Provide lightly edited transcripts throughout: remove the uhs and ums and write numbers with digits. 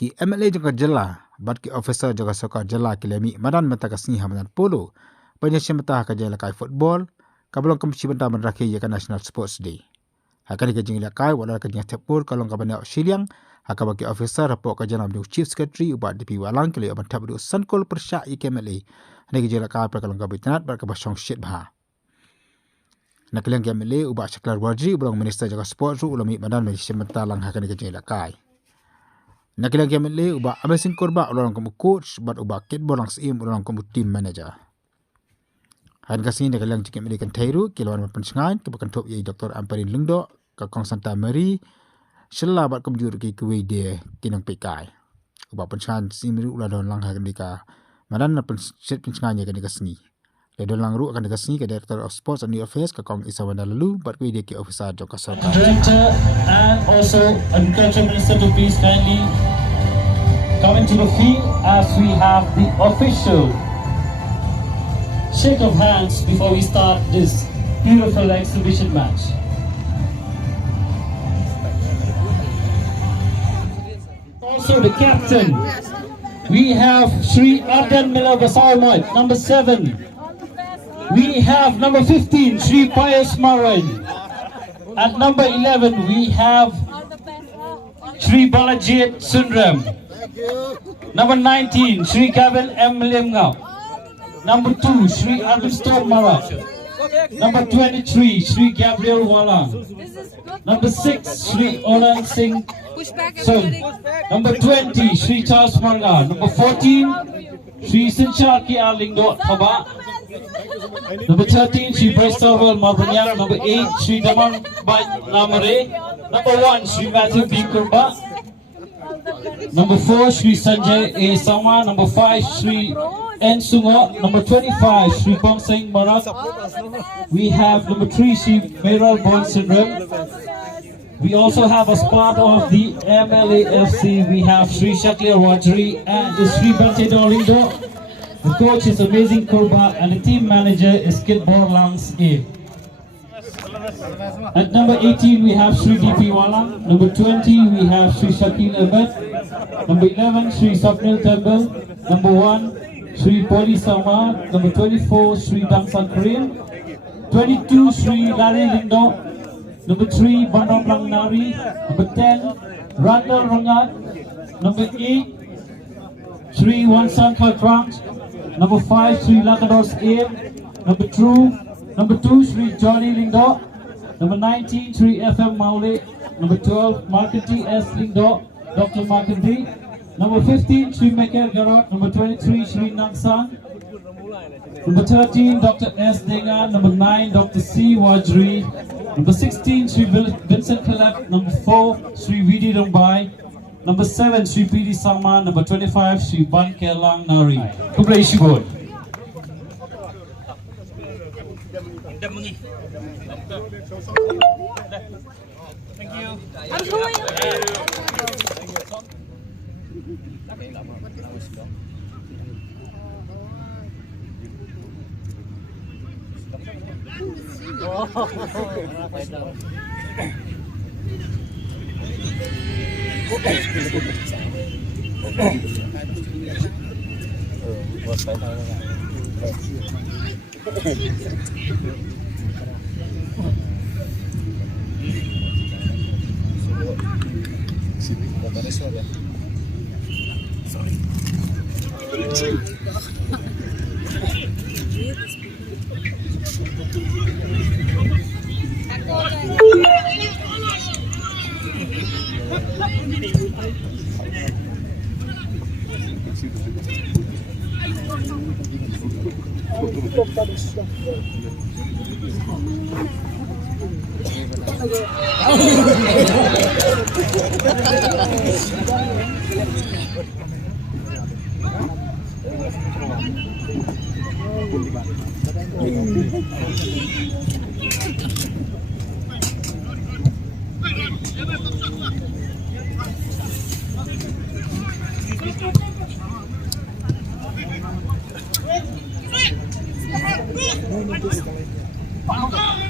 ki MLA juga jela bat ki officer juga soka jela kilemi madan mata kasni hamadan polo penyesian mata ka jela kai football kablong komisi benta menraki ya National Sports Day hakani ka jingla kai wala ka jingla tepur kalong ka bana Australian haka bagi officer rapor ka jana du chief secretary ubat DP walang kile oban tabdu sankol persya ikemle ne ka jela kai kalong ka bitnat bar ka basong shit bha nakileng kemle ubat saklar wajri ubrong minister jaga sport ru ulami badan medisi menta lang hakani ka jela kai nakileng kemle ubat amazing korba ulong ka coach bat ubat kitbol lang sim ulong ka team manager han kasini nakileng kemle kan thairu kilon pensingan ke bakan top ye Dr. Amparin Lungdo ka Kong Santa Mary Shella bat komjur ki kuwe de kinang pekai ubat pensingan simru uladon lang hakani ka madan na pensit pensingan ye kan kasni le don lang ru akan kasni ka Director of Sports and Youth Affairs ka Kong Isawana lalu bat kuwe de ki Ophisar joka sarkar Director and also Agriculture Minister to please kindly come into the field as we have the official shake of hands before we start this beautiful exhibition match. Also the captain, we have Sri Arden Miller Basarmoit, number 7. We have number 15, Sri Pius Maran. At number 11, we have Sri Balajit Sundram. Number 19, Sri Kevin M. Limngau. Number 2, Sri Arvisto Marat. Number 23, Sri Gabriel Walang. Number 6, Sri Onan Singh Sung. Number 20, Sri Charles Marga. Number 14, Sri Sinchar Ki Arlingdo Thaba. Number 13, Sri Bristol Marbanyang. Number 8, Sri Damang Bai Lamare. Number 1, Sri Matthew B. Kurba. Number 4, Sri Sanjay A. Sama. Number 5, Sri N. Sungo. Number 25, Sri Bong Singh Marat. We have number 3, Sri Meral Bond Syndrome. We also have as part of the MLAFC, we have Sri Shaklir Wajri and Sri Bante Dolindo. The coach is Amazing Kurba and the team manager is Kit Borlangs A. At number 18, we have Sri DP Walang. Number 20, we have Sri Shakil Ahmed. Number 11, Sri Sapnil Temple. Number 1, Sri Poli Sama. Number 24, Sri Damsan Karim. 22, Sri Lari Lindo. Number 3, Bandam Lang Nari. Number 10, Randall Rangat. Number 8, Sri Wansan Kalkrang. Number 5, Sri Lakadors A. Number 2, Sri Johnny Lindo. Number 19, Sri FM Maule. Number 12, Marketing S. Lindo, Dr. Marketing. Number 15, Sri Meker Garot. Number 23, Sri Nangsan. Number 13, Dr. S. Denga. Number 9, Dr. C. Wajri. Number 16, Sri Vincent Kalak. Number 4, Sri Vidi Rambai. Number 7, Sri P.D. Sama. Number 25, Sri Ban Kelang Nari. Congratulations. Thank you. I'm going.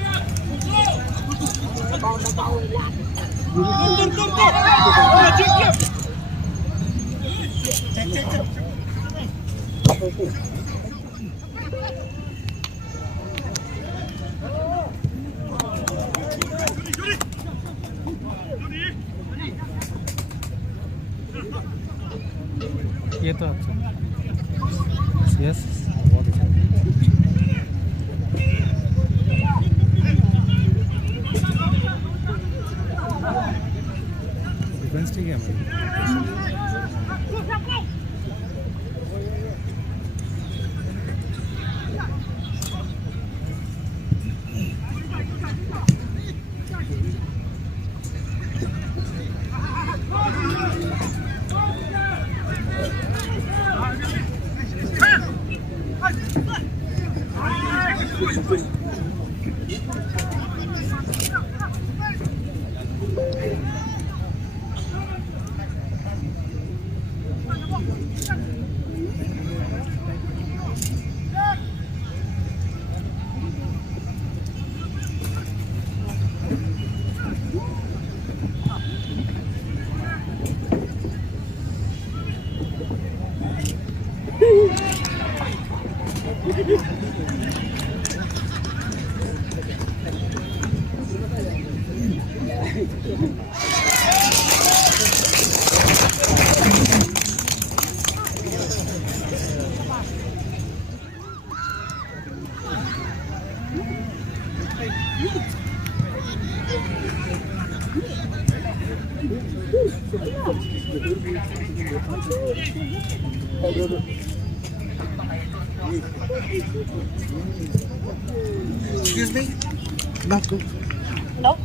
ये तो अच्छा yes बहुत अच्छा sequence ठीक है Excuse me? Not good. Nope.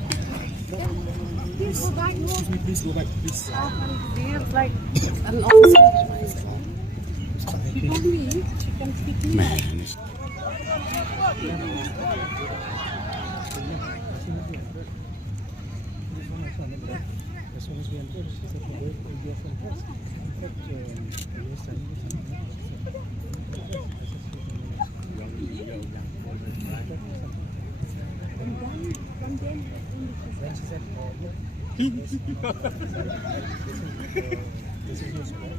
Please go back. Excuse me, please go back, please. We have like an officer. She told me she can speak me. As soon as we entered, she said, "India from first." In fact, we were standing with someone. Then she said, "Look, this is your spot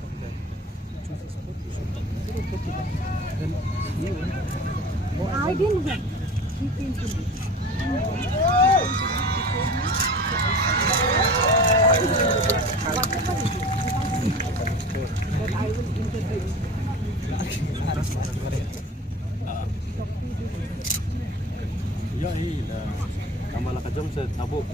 from there. Choose a spot. You should put it up." Then we went. I didn't win. She came to me. But I will interview. Ya, iya. Tambah lah kejam setabuk.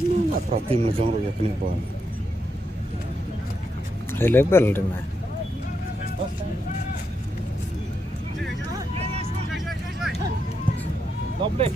Nggak protein ngejong ya kini pun. High level deh mah. Doble.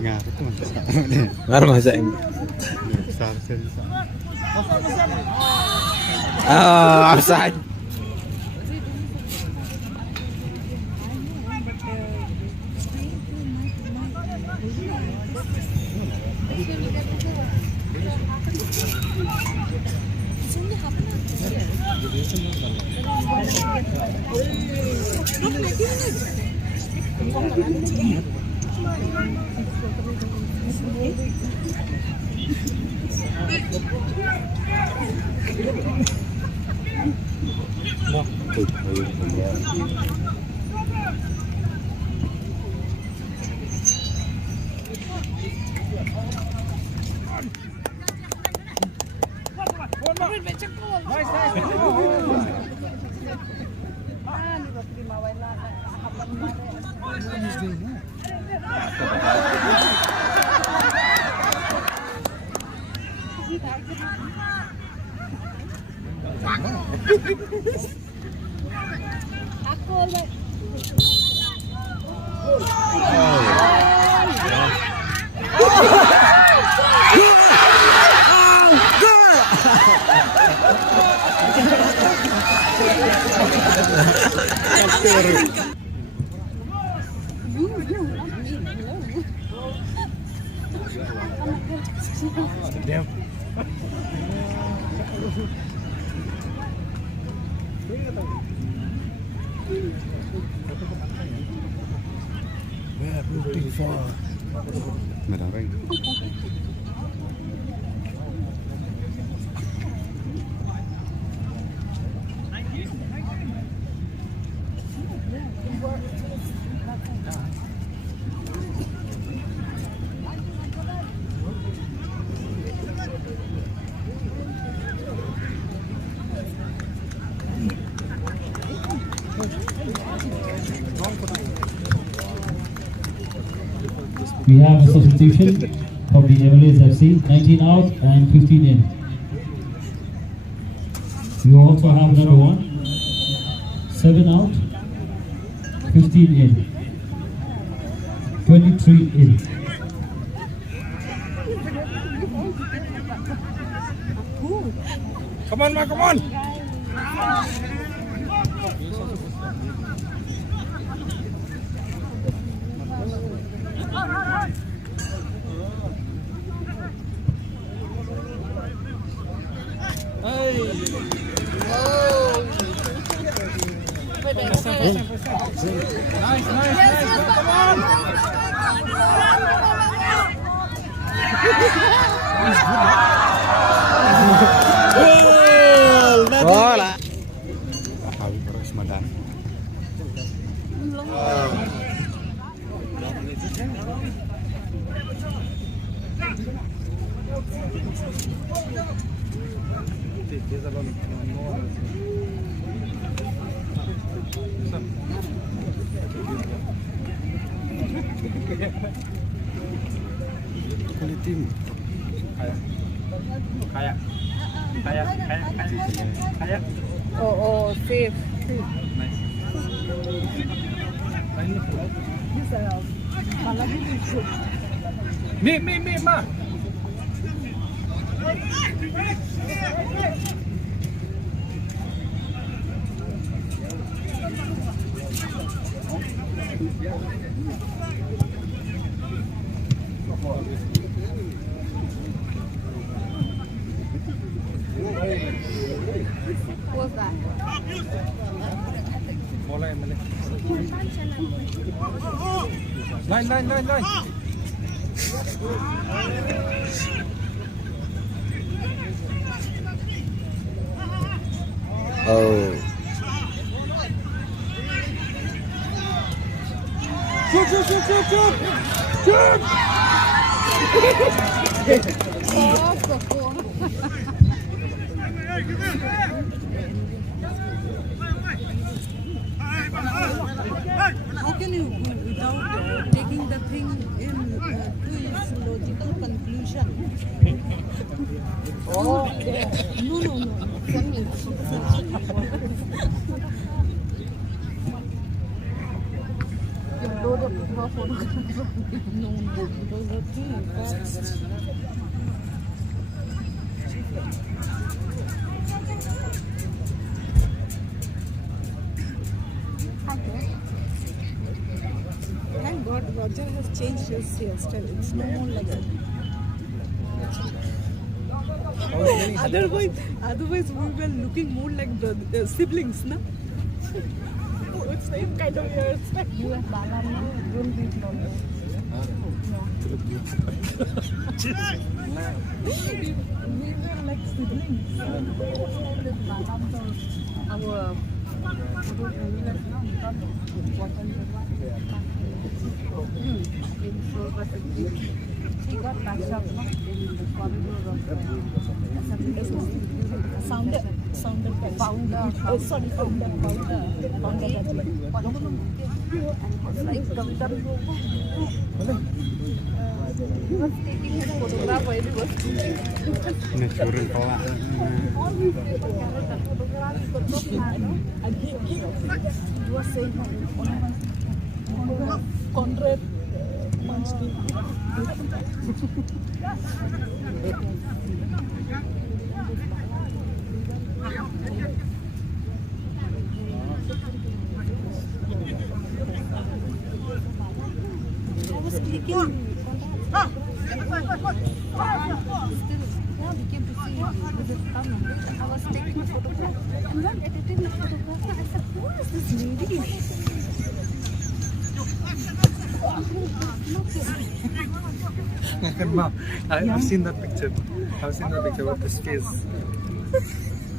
Ngah itu masak ni. Baru masak ini. Besar sekali. Oh, offside. Merah ring. We have a substitution from the Everest FC, 19 out and 15 in. You also have another one, 7 out, 15 in, 23 in. Come on, man, come on. Bola. Hawi terus madan. Kulit tim. Kayak. Oh, safe. Mi, ma. What's that? Line. Oh. Oh, so cool. How can you go without taking the thing in to its logic? Oh, no. Send me. You load up your photograph. No, those are things. Thank God Roger has changed his hairstyle. It's no more like that. Otherwise we were looking more like siblings, no? It's same kind of hairstyle. You and Bala will be longer. We were like siblings. Our he got patched up in the corridor of the Founder. he was taking his photograph while he was speaking. And he was saying Conrad Munchkin. I was clicking. We came to see with his thumb. I was taking a photograph and then editing the photograph. I said, who is this lady? Mom, I've seen that picture. I've seen that picture with his face.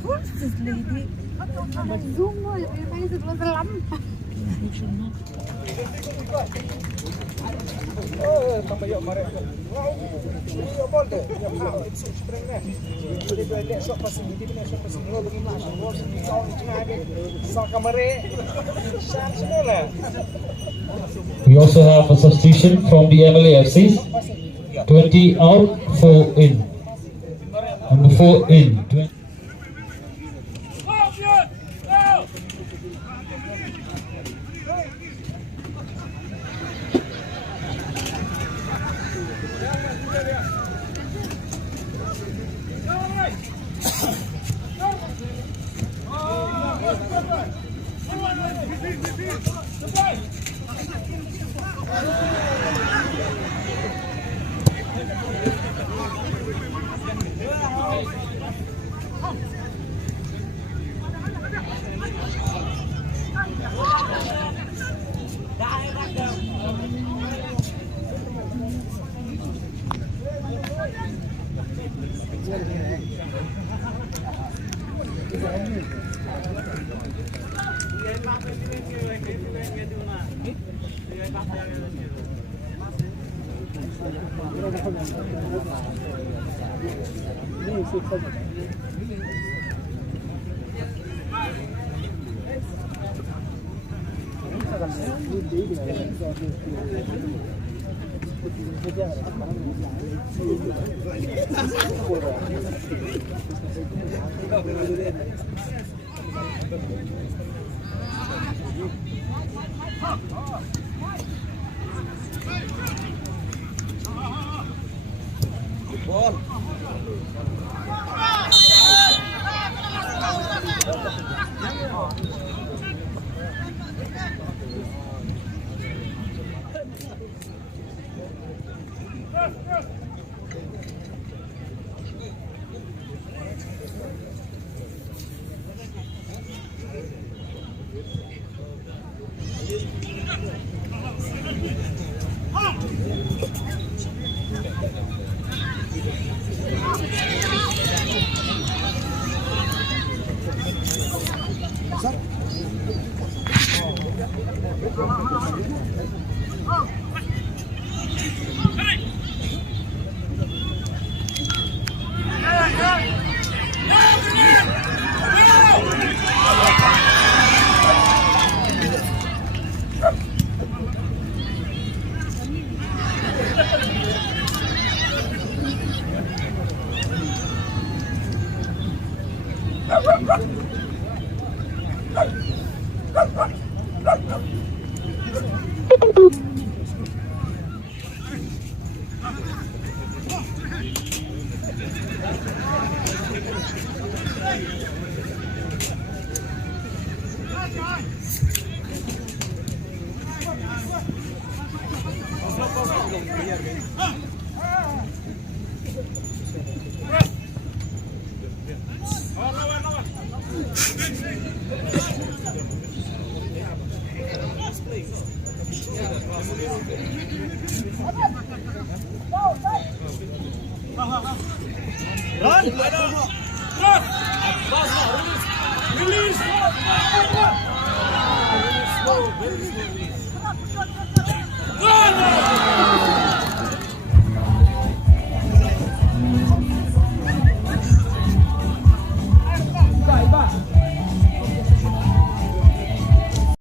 Who is this lady? But zoom, no, I realized it was a lump. We also have a substitution from the MLAFCs. 20 out, 4 in. Number 4 in. Run!